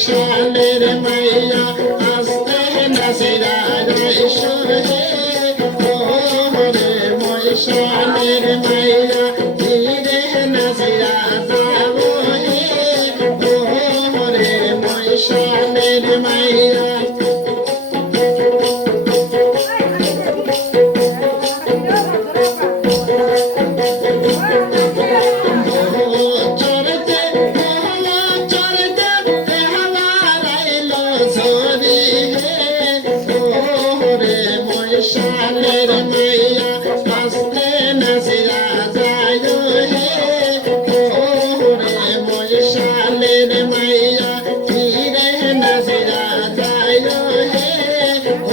ময়শালের মাইয়া আস্তে নাসিরা গাইছো হে ওরে ময়শালের মাইয়া ধীরে নাসিরা যাবো হে ওরে ময়শালের মাইয়া ময়শালের মাইয়া আস্তে নাসিরা যায় হে ওরে ময়শালের মাইয়া ধীরে নাসিরা যায় হে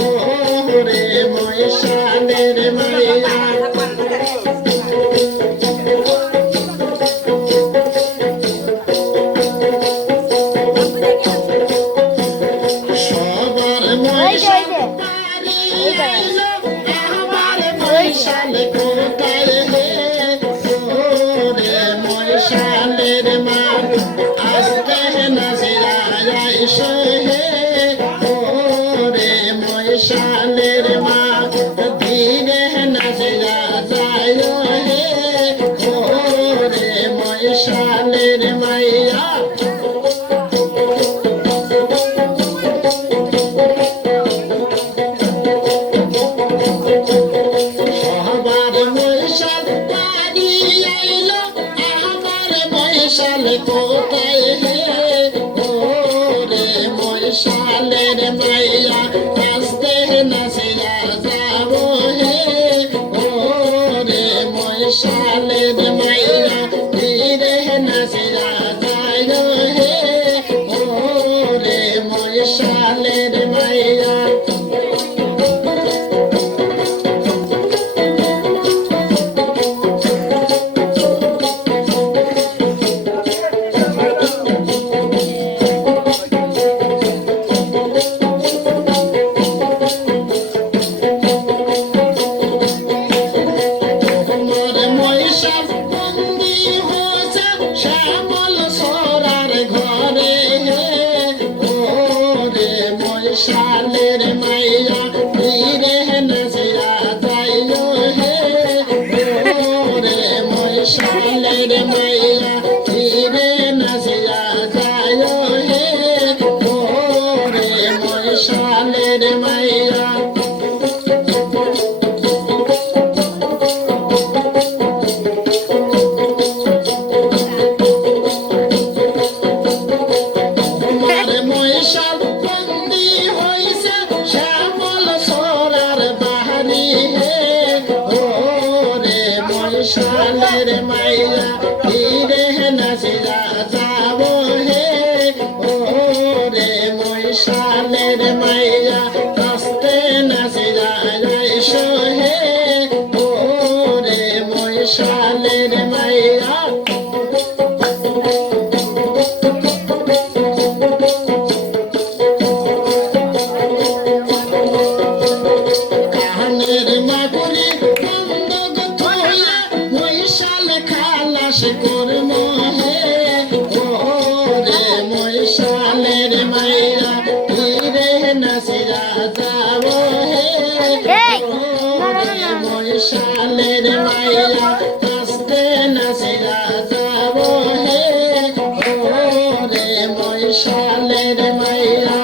ওরে ময়শালের মাইয়া সবার ময়শাল ময়শালে কোথায় হে ওরে ময়শালের মা আস্তে নাসিরা আইসো হে ওরে ময়শালের মা ধীরে নাসিরা যায় হে ওরে ময়শালের মাইয়া ময়শালে কোথায় হে ওরে ময়শালের মাইয়া আস্তে নাসিরা যাবো হে ওরে ময়শালের মাইয়া ধীরে নাসিরা যায় হে ওরে ময়শালের মাইয়া শ্যামল সোরার ঘরে হে ওরে ময়শালের মাইয়া ধীরে নাসিরা যাইও হে ওরে ময়শালের মাইয়া ধীরে নাসিরা যাইও হে ওরে ময়শালের মাইয়া ময়শাল বন্দি হইছে শ্যামল সোরার বাহারি হে ওরে ময়শালের মাইয়া ধীরে নাসিরা যাবো হে ওরে ময়শালের মাইয়া আস্তে নাসিরা আইসো হে ওরে ময়শালের মাইয়া খালাস করম হে ওরে ময়শালের মাইয়া ধীরে নাসিরা যাবো হে ওরে ময়শালের মাইয়া আস্তে নাসিরা যাবো হে ওরে ময়শালের মাইয়া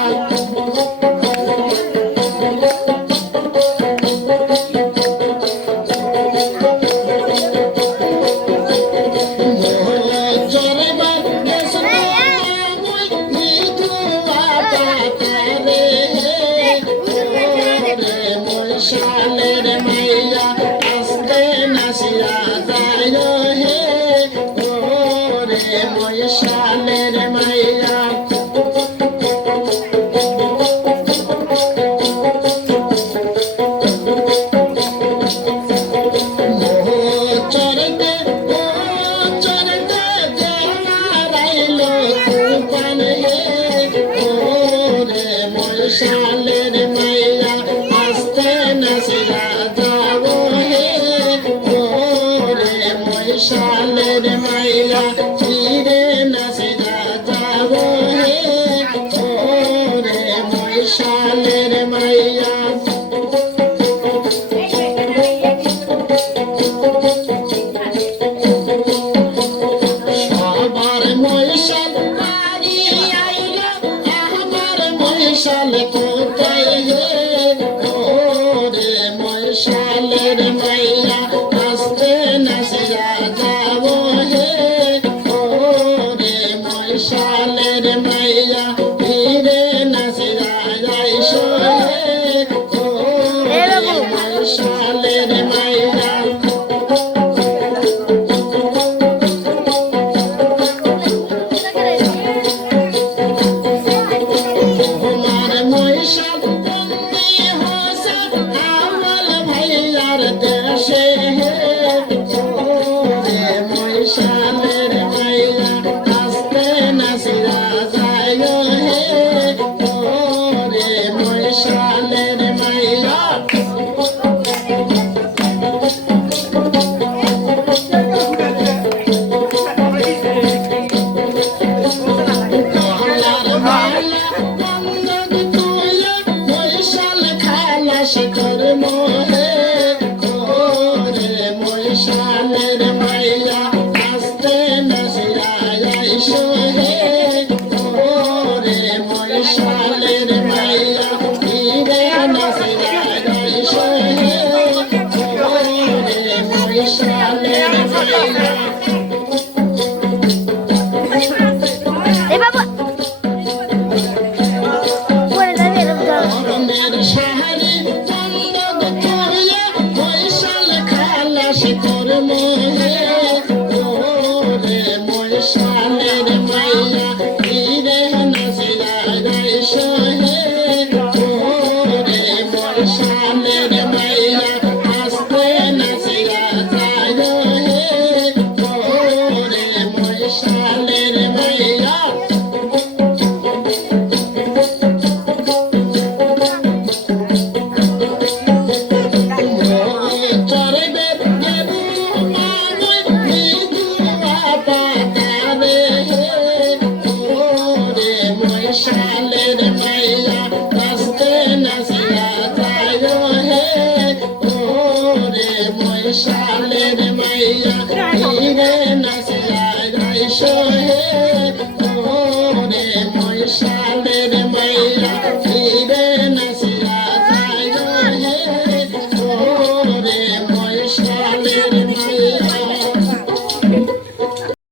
ময়শালের মাইয়া আস্তে নাসিরা যায় হে ওরে ময়শালের মাইয়া চরতে দেওয়ারাইলো তুফান হে ওরে ময়শালের মাইয়া আস্তে নাসিরা যাবো হে ওরে ময়শালের মাইয়া ধীরে নাসিরা যাবো হে নাসিয়া যাবো হে ও রে মশালের মাইয়া ফিরে নাসিয়া যাইসো হে ও রে মশালের মাইয়া তোমার মশাল তুমি হোসা আমল ভাইয়ার দেশে হে ও রে মশালের মাইয়া আস্তে নাসিয়া যায় হে ও রে মশালের মাইয়া মহল্লার মালা বন্ধন তুলে মশাল খালাস করবো হে ও রে মশালের মাইয়া আস্তে নাসিয়া যাইসো হে ও রে মশালের মাইয়া ফিরে নাসিয়া যাইসো হে ও রে মশালের মাইয়া